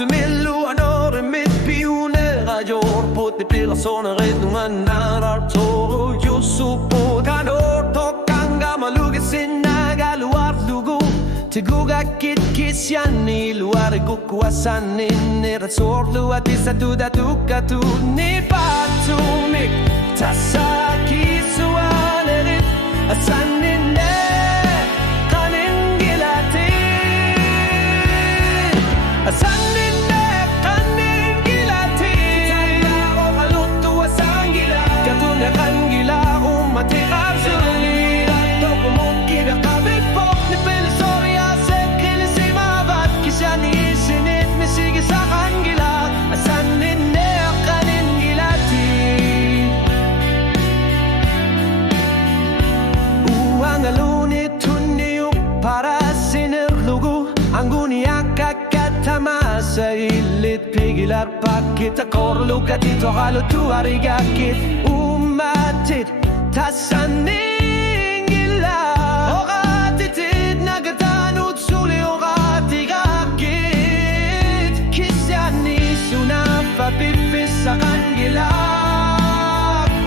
Melloner med pionerer på det blir sånne redninger Arturo Yusupo Kanor Tokan Gamaluga Sinaga Luar Lugu Teguga Kit Kisiani Luar Gukuasani Neratsor Lua Tisatuda Tukatu Nipatu Mik Tasaki Suanerit Asanine Kaningilati Asanine Sa ilit pigilar pakit Akorlukat ito halo tuarigakit Umatit tasaning ila Okatitid nagatanod suli okatigakit Kisyani sunapa pipis sa kanila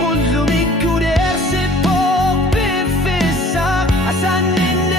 Unlumikuder si po pipis sa asanin